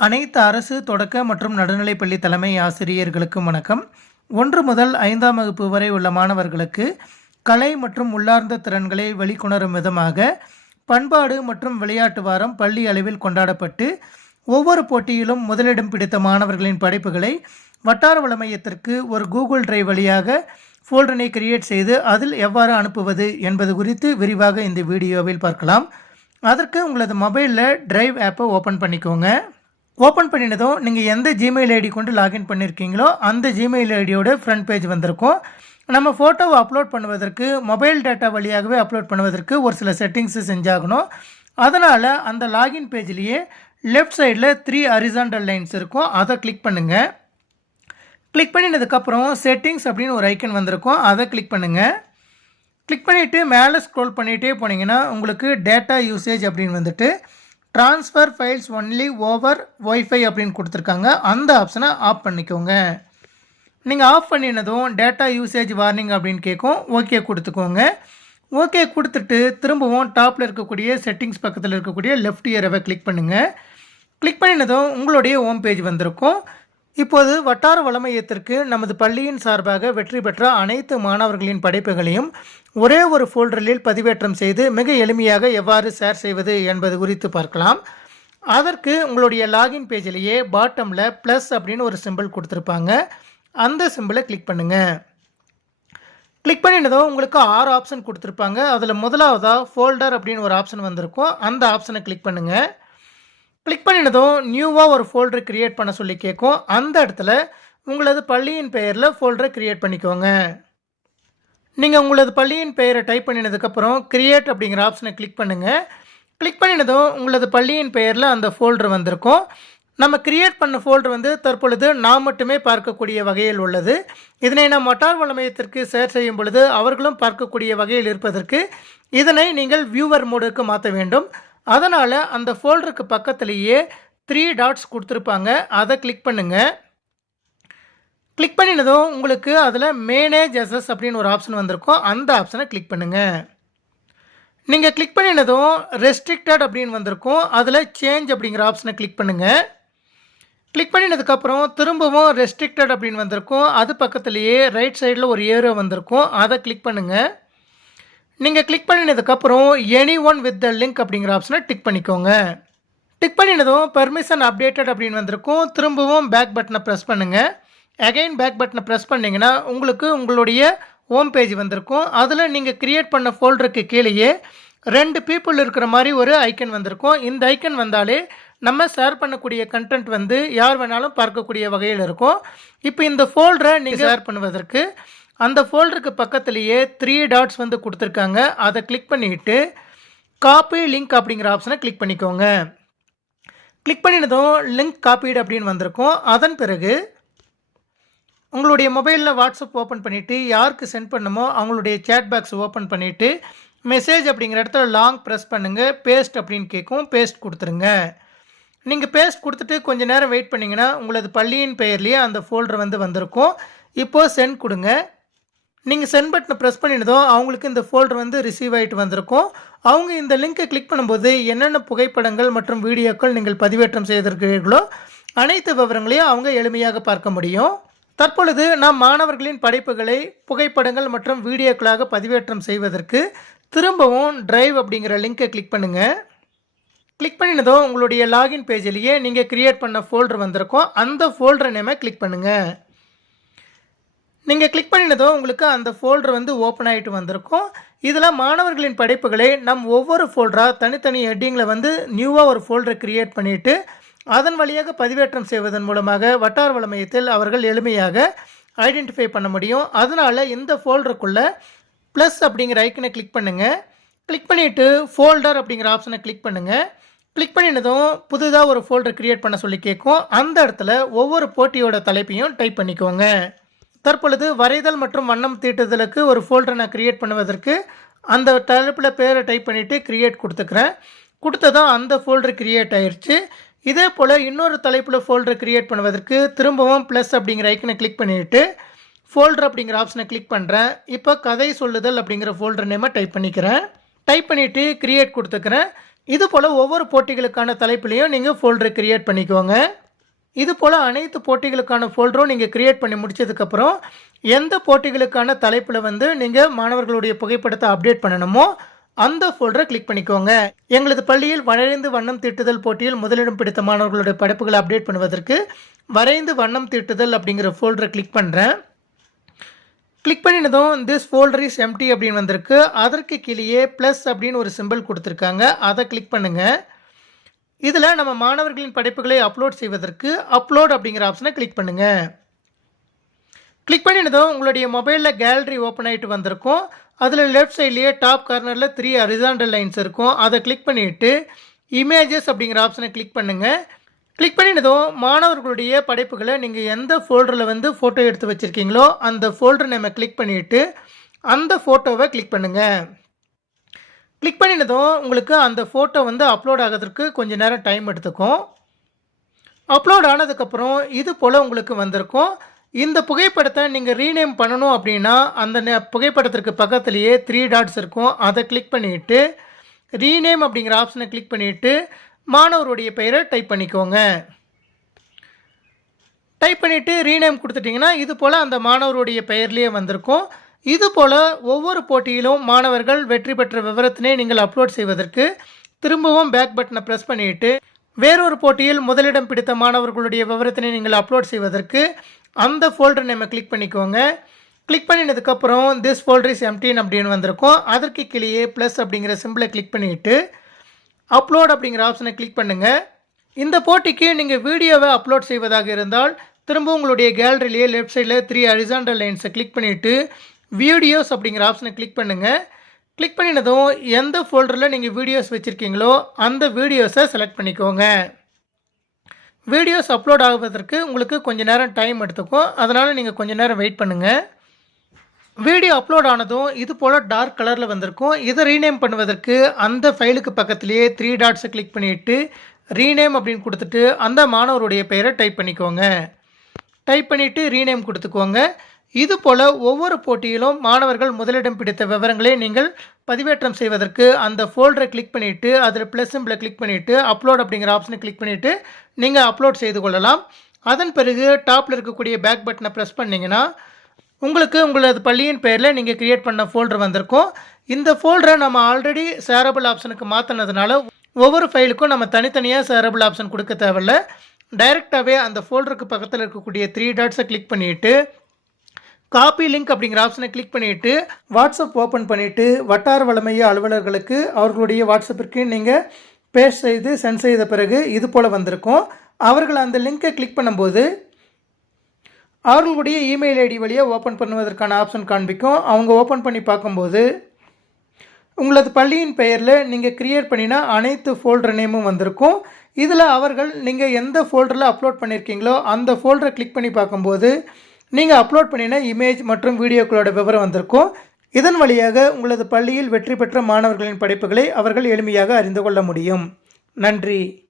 அனைத்து அரசு தொடக்க மற்றும் நடுநிலைப்பள்ளி தலைமை ஆசிரியர்களுக்கும் வணக்கம். ஒன்று முதல் ஐந்தாம் வகுப்பு வரை உள்ள மாணவர்களுக்கு கலை மற்றும் உள்ளார்ந்த திறன்களை வெளிக்கொணரும் விதமாக பண்பாடு மற்றும் விளையாட்டு வாரம் பள்ளி அளவில் கொண்டாடப்பட்டு ஒவ்வொரு போட்டியிலும் முதலிடம் பிடித்த மாணவர்களின் படைப்புகளை வட்டார வள மையத்திற்கு ஒரு கூகுள் டிரைவ் வழியாக ஃபோல்டனை கிரியேட் செய்து அதில் எவ்வாறு அனுப்புவது என்பது குறித்து விரிவாக இந்த வீடியோவில் பார்க்கலாம். அதற்கு உங்களது மொபைலில் டிரைவ் ஆப்பை ஓப்பன் பண்ணிக்கோங்க. ஓப்பன் பண்ணினதும் நீங்கள் எந்த ஜிமெயில் ஐடி கொண்டு லாகின் பண்ணியிருக்கீங்களோ அந்த ஜிமெயில் ஐடியோட ஃப்ரண்ட் பேஜ் வந்திருக்கும். நம்ம ஃபோட்டோவை அப்லோட் பண்ணுவதற்கு மொபைல் டேட்டா வழியாகவே அப்லோட் பண்ணுவதற்கு ஒரு சில செட்டிங்ஸு செஞ்சாகணும். அதனால் அந்த லாகின் பேஜ்லேயே லெஃப்ட் சைடில் த்ரீ அரிசாண்டல் லைன்ஸ் இருக்கும். அதை கிளிக் பண்ணுங்கள் கிளிக் பண்ணினதுக்கப்புறம் செட்டிங்ஸ் அப்படின்னு ஒரு ஐக்கன் வந்திருக்கும். அதை கிளிக் பண்ணுங்கள் கிளிக் பண்ணிவிட்டு மேலே ஸ்க்ரோல் பண்ணிகிட்டே போனீங்கன்னா உங்களுக்கு டேட்டா யூசேஜ் அப்படின்னு வந்துட்டு transfer files only over wifi அப்படின்னு கொடுத்துருக்காங்க. அந்த ஆப்ஷனை ஆஃப் பண்ணிக்கோங்க. நீங்கள் ஆஃப் பண்ணினதும் டேட்டா யூசேஜ் வார்னிங் அப்படின்னு கேட்கும். ஓகே கொடுத்துக்கோங்க. ஓகே கொடுத்துட்டு திரும்பவும் டாப்பில் இருக்கக்கூடிய செட்டிங்ஸ் பக்கத்தில் இருக்கக்கூடிய லெஃப்ட் இயரவை கிளிக் பண்ணுங்கள் கிளிக் பண்ணினதும் உங்களுடைய ஹோம் பேஜ் வந்திருக்கும். இப்போது வட்டார வளமையத்திற்கு நமது பள்ளியின் சார்பாக வெற்றி பெற்ற அனைத்து மாணவர்களின் படைப்புகளையும் ஒரே ஒரு ஃபோல்டரில் பதிவேற்றம் செய்து மிக எளிமையாக எவ்வாறு ஷேர் செய்வது என்பது குறித்து பார்க்கலாம். அதற்கு உங்களுடைய லாகின் பேஜிலேயே பாட்டமில் ப்ளஸ் அப்படின்னு ஒரு சிம்பிள் கொடுத்துருப்பாங்க. அந்த சிம்பிளை கிளிக் பண்ணுங்கள் கிளிக் பண்ணினதும் உங்களுக்கு ஆறு ஆப்ஷன் கொடுத்துருப்பாங்க. அதில் முதலாவதாக ஃபோல்டர் அப்படின்னு ஒரு ஆப்ஷன் வந்திருக்கும். அந்த ஆப்ஷனை கிளிக் பண்ணுங்கள் கிளிக் பண்ணினதும் நியூவாக ஒரு ஃபோல்டர் க்ரியேட் பண்ண சொல்லி கேட்கும் அந்த இடத்துல உங்களது பள்ளியின் பெயரில் ஃபோல்டரை க்ரியேட் பண்ணிக்கோங்க. நீங்கள் உங்களது பள்ளியின் பெயரை டைப் பண்ணினதுக்கப்புறம் க்ரியேட் அப்படிங்கிற ஆப்ஷனை கிளிக் பண்ணுங்கள் கிளிக் பண்ணினதும் உங்களது பள்ளியின் பெயரில் அந்த ஃபோல்டர் வந்திருக்கும். நம்ம கிரியேட் பண்ண ஃபோல்டர் வந்து தற்பொழுது நாம் மட்டுமே பார்க்கக்கூடிய வகையில் உள்ளது. இதனை நாம் வட்டார் வளமையத்திற்கு ஷேர் செய்யும் பொழுது அவர்களும் பார்க்கக்கூடிய வகையில் இருப்பதற்கு இதனை நீங்கள் வியூவர் மோடுக்கு மாற்ற வேண்டும். அதனால் அந்த ஃபோல்டருக்கு பக்கத்துலேயே த்ரீ டாட்ஸ் கொடுத்துருப்பாங்க. அதை கிளிக் பண்ணுங்கள் கிளிக் பண்ணினதும் உங்களுக்கு அதில் மேனேஜ் எஸ்எஸ் அப்படின்னு ஒரு ஆப்ஷன் வந்திருக்கும். அந்த ஆப்ஷனை கிளிக் பண்ணுங்கள் நீங்கள் கிளிக் பண்ணினதும் ரெஸ்ட்ரிக்டட் அப்படின்னு வந்திருக்கும். அதில் சேஞ்ச் அப்படிங்கிற ஆப்ஷனை கிளிக் பண்ணுங்கள் கிளிக் பண்ணினதுக்கப்புறம் திரும்பவும் ரெஸ்ட்ரிக்டட் அப்படின்னு வந்திருக்கும். அது பக்கத்துலேயே ரைட் சைடில் ஒரு ஏரோ வந்திருக்கும். அதை கிளிக் பண்ணுங்கள் நீங்கள் click பண்ணினதுக்கப்புறம் any one with the link அப்படிங்கிற ஆப்ஷனை டிக் பண்ணிக்கோங்க. டிக் பண்ணினதும் பர்மிஷன் அப்டேட்டட் அப்படின்னு வந்திருக்கும். திரும்பவும் பேக் பட்டனை ப்ரெஸ் பண்ணுங்கள் அகைன் பேக் பட்டனை ப்ரெஸ் பண்ணிங்கன்னா உங்களுக்கு உங்களுடைய ஹோம் பேஜ் வந்திருக்கும். அதில் நீங்கள் க்ரியேட் பண்ண ஃபோல்டருக்கு கீழேயே ரெண்டு பீப்புள் இருக்கிற மாதிரி ஒரு ஐக்கன் வந்திருக்கும். இந்த ஐக்கன் வந்தாலே நம்ம ஷேர் பண்ணக்கூடிய கண்டென்ட் வந்து யார் வேணாலும் பார்க்கக்கூடிய வகையில் இருக்கும். இப்போ இந்த ஃபோல்டரை நீங்கள் ஷேர் பண்ணுவதற்கு அந்த ஃபோல்டருக்கு பக்கத்துலேயே த்ரீ டாட்ஸ் வந்து கொடுத்துருக்காங்க. அதை கிளிக் பண்ணிவிட்டு காப்பி லிங்க் அப்படிங்கிற ஆப்ஷனை கிளிக் பண்ணிக்கோங்க. கிளிக் பண்ணினதும் லிங்க் காப்பீடு அப்படின்னு வந்திருக்கும். அதன் பிறகு உங்களுடைய மொபைலில் வாட்ஸ்அப் ஓப்பன் பண்ணிவிட்டு யாருக்கு சென்ட் பண்ணுமோ அவங்களுடைய சேட் பாக்ஸ் ஓப்பன் பண்ணிவிட்டு மெசேஜ் அப்படிங்கிற இடத்துல லாங் ப்ரெஸ் பண்ணுங்கள் பேஸ்ட் அப்படின்னு கேட்கும். பேஸ்ட் கொடுத்துருங்க. நீங்கள் பேஸ்ட் கொடுத்துட்டு கொஞ்சம் நேரம் வெயிட் பண்ணிங்கன்னா உங்களது பள்ளியின் பெயர்லேயே அந்த ஃபோல்டர் வந்து வந்திருக்கும். இப்போது சென்ட் கொடுங்க. நீங்கள் சென்ட் பட்டனை ப்ரெஸ் பண்ணினதும் அவங்களுக்கு இந்த ஃபோல்டர் வந்து ரிசீவ் ஆகிட்டு வந்திருக்கும். அவங்க இந்த லிங்க்கை கிளிக் பண்ணும்போது என்னென்ன புகைப்படங்கள் மற்றும் வீடியோக்கள் நீங்கள் பதிவேற்றம் செய்திருக்கிறீர்களோ அனைத்து விவரங்களையும் அவங்க எளிமையாக பார்க்க முடியும். தற்பொழுது நாம் மாணவர்களின் படைப்புகளை புகைப்படங்கள் மற்றும் வீடியோக்களாக பதிவேற்றம் செய்வதற்கு திரும்பவும் ட்ரைவ் அப்படிங்கிற லிங்க்கை கிளிக் பண்ணுங்கள் கிளிக் பண்ணினதும் உங்களுடைய லாகின் பேஜிலேயே நீங்கள் க்ரியேட் பண்ண ஃபோல்டர் வந்திருக்கும். அந்த ஃபோல்டர் நேமை கிளிக் பண்ணுங்கள் நீங்கள் கிளிக் பண்ணினதும் உங்களுக்கு அந்த ஃபோல்டர் வந்து ஓப்பன் ஆகிட்டு வந்திருக்கும். இதில் மாணவர்களின் படைப்புகளை நம் ஒவ்வொரு ஃபோல்டராக தனித்தனி ஹெட்டிங்கில் வந்து நியூவாக ஒரு ஃபோல்டரை க்ரியேட் பண்ணிவிட்டு அதன் வழியாக பதிவேற்றம் செய்வதன் மூலமாக வட்டார வளமையத்தில் அவர்கள் எளிமையாக ஐடென்டிஃபை பண்ண முடியும். அதனால் இந்த ஃபோல்டருக்குள்ளே ப்ளஸ் அப்படிங்கிற ஐக்கனை கிளிக் பண்ணுங்கள் கிளிக் பண்ணிவிட்டு ஃபோல்டர் அப்படிங்கிற ஆப்ஷனை கிளிக் பண்ணுங்கள் கிளிக் பண்ணினதும் புதுதாக ஒரு ஃபோல்டர் க்ரியேட் பண்ண சொல்லி கேட்கும். அந்த இடத்துல ஒவ்வொரு போட்டியோட தலைப்பையும் டைப் பண்ணிக்கோங்க. தற்பொழுது வரைதல் மற்றும் வண்ணம் தீட்டுதலுக்கு ஒரு ஃபோல்டரை நான் க்ரியேட் பண்ணுவதற்கு அந்த தலைப்பில் பேரை டைப் பண்ணிவிட்டு க்ரியேட் கொடுத்துக்கிறேன். கொடுத்ததும் அந்த ஃபோல்டர் க்ரியேட் ஆயிடுச்சு இதே போல் இன்னொரு தலைப்பில் ஃபோல்டர் க்ரியேட் பண்ணுவதற்கு திரும்பவும் ப்ளஸ் அப்படிங்கிற ஐக்கனை கிளிக் பண்ணிவிட்டு ஃபோல்டர் அப்படிங்கிற ஆப்ஷனை கிளிக் பண்ணுறேன் இப்போ கதை சொல்லுதல் அப்படிங்கிற ஃபோல்டர் நேமை டைப் பண்ணிக்கிறேன். டைப் பண்ணிவிட்டு க்ரியேட் கொடுத்துக்கிறேன். இது போல் ஒவ்வொரு போட்டிகளுக்கான தலைப்புலையும் நீங்கள் ஃபோல்டரை க்ரியேட் பண்ணிக்கோங்க. இது போல் அனைத்து போட்டிகளுக்கான ஃபோல்டரும் நீங்கள் க்ரியேட் பண்ணி முடிச்சதுக்கப்புறம் எந்த போட்டிகளுக்கான தலைப்பில் வந்து நீங்கள் மாணவர்களுடைய புகைப்படத்தை அப்டேட் பண்ணணுமோ அந்த ஃபோல்டரை கிளிக் பண்ணிக்கோங்க. எங்களது பள்ளியில் வரைந்து வண்ணம் தீட்டுதல் போட்டியில் முதலிடம் பிடித்த மாணவர்களுடைய படைப்புகளை அப்டேட் பண்ணுவதற்கு வரைந்து வண்ணம் தீட்டுதல் அப்படிங்கிற ஃபோல்டரை கிளிக் பண்ணுறேன் கிளிக் பண்ணினதும் திஸ் ஃபோல்டர் இஸ் எம்டி அப்படின்னு வந்திருக்கு. அதற்கு கீழேயே ப்ளஸ் அப்படின்னு ஒரு சிம்பிள் கொடுத்துருக்காங்க. அதை கிளிக் பண்ணுங்கள் இதில் நம்ம மாணவர்களின் படைப்புகளை அப்லோட் செய்வதற்கு அப்லோட் அப்படிங்கிற ஆப்ஷனை கிளிக் பண்ணுங்கள் கிளிக் பண்ணினதும் உங்களுடைய மொபைலில் கேலரி ஓப்பன் ஆகிட்டு வந்திருக்கும். அதில் லெஃப்ட் சைட்லேயே டாப் கார்னரில் த்ரீ ஹரிசாண்டல் லைன்ஸ் இருக்கும். அதை கிளிக் பண்ணிவிட்டு இமேஜஸ் அப்படிங்கிற ஆப்ஷனை கிளிக் பண்ணுங்கள் கிளிக் பண்ணினதும் மாணவர்களுடைய படைப்புகளை நீங்கள் எந்த ஃபோல்டரில் வந்து ஃபோட்டோ எடுத்து வச்சுருக்கீங்களோ அந்த ஃபோல்டர் நம்ம கிளிக் பண்ணிவிட்டு அந்த ஃபோட்டோவை கிளிக் பண்ணுங்கள் கிளிக் பண்ணினதும் உங்களுக்கு அந்த ஃபோட்டோ வந்து அப்லோட் ஆகிறதுக்கு கொஞ்சம் நேரம் டைம் எடுத்துக்கும். அப்லோட் ஆனதுக்கப்புறம் இது போல் உங்களுக்கு வந்திருக்கும். இந்த புகைப்படத்தை நீங்கள் ரீநேம் பண்ணணும் அப்படின்னா அந்த புகைப்படத்திற்கு பக்கத்துலேயே த்ரீ டாட்ஸ் இருக்கும். அதை கிளிக் பண்ணிவிட்டு ரீநேம் அப்படிங்கிற ஆப்ஷனை கிளிக் பண்ணிவிட்டு மாணவருடைய பெயரை டைப் பண்ணிக்கோங்க. டைப் பண்ணிவிட்டு ரீநேம் கொடுத்துட்டிங்கன்னா இது போல் அந்த மாணவருடைய பெயர்லேயே வந்திருக்கும். இதுபோல் ஒவ்வொரு போட்டியிலும் மாணவர்கள் வெற்றி பெற்ற விவரத்தினை நீங்கள் அப்லோட் செய்வதற்கு திரும்பவும் பேக் பட்டனை ப்ரெஸ் பண்ணிவிட்டு வேறொரு போட்டியில் முதலிடம் பிடித்த மாணவர்களுடைய விவரத்தினை நீங்கள் அப்லோட் செய்வதற்கு அந்த ஃபோல்டர் நேமை கிளிக் பண்ணிக்கோங்க. கிளிக் பண்ணினதுக்கப்புறம் திஸ் ஃபோல்டர் இஸ் எம்டின் அப்படின்னு வந்திருக்கும். அதற்கு கீழே ப்ளஸ் அப்படிங்கிற சிம்பிளை கிளிக் பண்ணிவிட்டு அப்லோட் அப்படிங்கிற ஆப்ஷனை கிளிக் பண்ணுங்கள் இந்த போட்டிக்கு நீங்கள் வீடியோவை அப்லோட் செய்வதாக இருந்தால் திரும்ப உங்களுடைய கேலரிலேயே லெஃப்ட் சைடில் த்ரீ அரிசாண்டல் லைன்ஸை கிளிக் பண்ணிவிட்டு வீடியோஸ் அப்படிங்கிற ஆப்ஷனை கிளிக் பண்ணுங்கள் கிளிக் பண்ணினதும் எந்த ஃபோல்டரில் நீங்கள் வீடியோஸ் வச்சுருக்கீங்களோ அந்த வீடியோஸை செலக்ட் பண்ணிக்கோங்க. வீடியோஸ் அப்லோட் ஆகுவதற்கு உங்களுக்கு கொஞ்சம் நேரம் டைம் எடுத்துக்கும். அதனால் நீங்கள் கொஞ்சம் நேரம் வெயிட் பண்ணுங்கள் வீடியோ அப்லோட் ஆனதும் இது போல் டார்க் கலரில் வந்திருக்கும். இதை ரீநேம் பண்ணுவதற்கு அந்த ஃபைலுக்கு பக்கத்துலேயே த்ரீ டாட்ஸை கிளிக் பண்ணிவிட்டு ரீநேம் அப்படின்னு கொடுத்துட்டு அந்த மாணவருடைய பெயரை டைப் பண்ணிக்கோங்க. டைப் பண்ணிவிட்டு ரீநேம் கொடுத்துக்கோங்க. இது போல் ஒவ்வொரு போட்டியிலும் மாணவர்கள் முதலிடம் பிடித்த விவரங்களை நீங்கள் பதிவேற்றம் செய்வதற்கு அந்த ஃபோல்டரை கிளிக் பண்ணிவிட்டு அதில் ப்ளஸ் சிம்பிளை கிளிக் பண்ணிவிட்டு அப்லோட் அப்படிங்கிற ஆப்ஷனை கிளிக் பண்ணிவிட்டு நீங்கள் அப்லோட் செய்து கொள்ளலாம். அதன் பிறகு டாப்பில் இருக்கக்கூடிய பேக் பட்டனை ப்ரெஸ் பண்ணிங்கன்னா உங்களுக்கு உங்களது பள்ளியின் பெயரில் நீங்கள் க்ரியேட் பண்ண ஃபோல்டர் வந்திருக்கும். இந்த ஃபோல்டரை நம்ம ஆல்ரெடி சேரபிள் ஆப்ஷனுக்கு மாற்றினதுனால ஒவ்வொரு ஃபைலுக்கும் நம்ம தனித்தனியாக சேரபிள் ஆப்ஷன் கொடுக்க தேவையில்ல. டைரெக்டாகவே அந்த ஃபோல்டருக்கு பக்கத்தில் இருக்கக்கூடிய த்ரீ டாட்ஸை கிளிக் பண்ணிவிட்டு காப்பி லிங்க் அப்படிங்கிற ஆப்ஷனை கிளிக் பண்ணிவிட்டு வாட்ஸ்அப் ஓப்பன் பண்ணிவிட்டு வட்டார வளமைய அலுவலர்களுக்கு அவர்களுடைய வாட்ஸ்அப்பிற்கு நீங்கள் பேஸ்ட் செய்து சென்ட் செய்த பிறகு இது போல் வந்திருக்கும். அவர்கள் அந்த லிங்கை கிளிக் பண்ணும்போது அவர்களுடைய இமெயில் ஐடி வழியாக ஓப்பன் பண்ணுவதற்கான ஆப்ஷன் காண்பிக்கும். அவங்க ஓப்பன் பண்ணி பார்க்கும்போது உங்களது பள்ளியின் பெயரில் நீங்கள் கிரியேட் பண்ணினா அனைத்து ஃபோல்டர் நேமும் வந்திருக்கும். இதில் அவர்கள் நீங்கள் எந்த ஃபோல்டரில் அப்லோட் பண்ணியிருக்கீங்களோ அந்த ஃபோல்டரை கிளிக் பண்ணி பார்க்கும்போது நீங்கள் அப்லோட் பண்ணின இமேஜ் மற்றும் வீடியோக்களோட விவரம் வந்திருக்கும். இதன் வழியாக உங்களது பள்ளியில் வெற்றி பெற்ற மாணவர்களின் படைப்புகளை அவர்கள் எளிமையாக அறிந்து கொள்ள முடியும். நன்றி.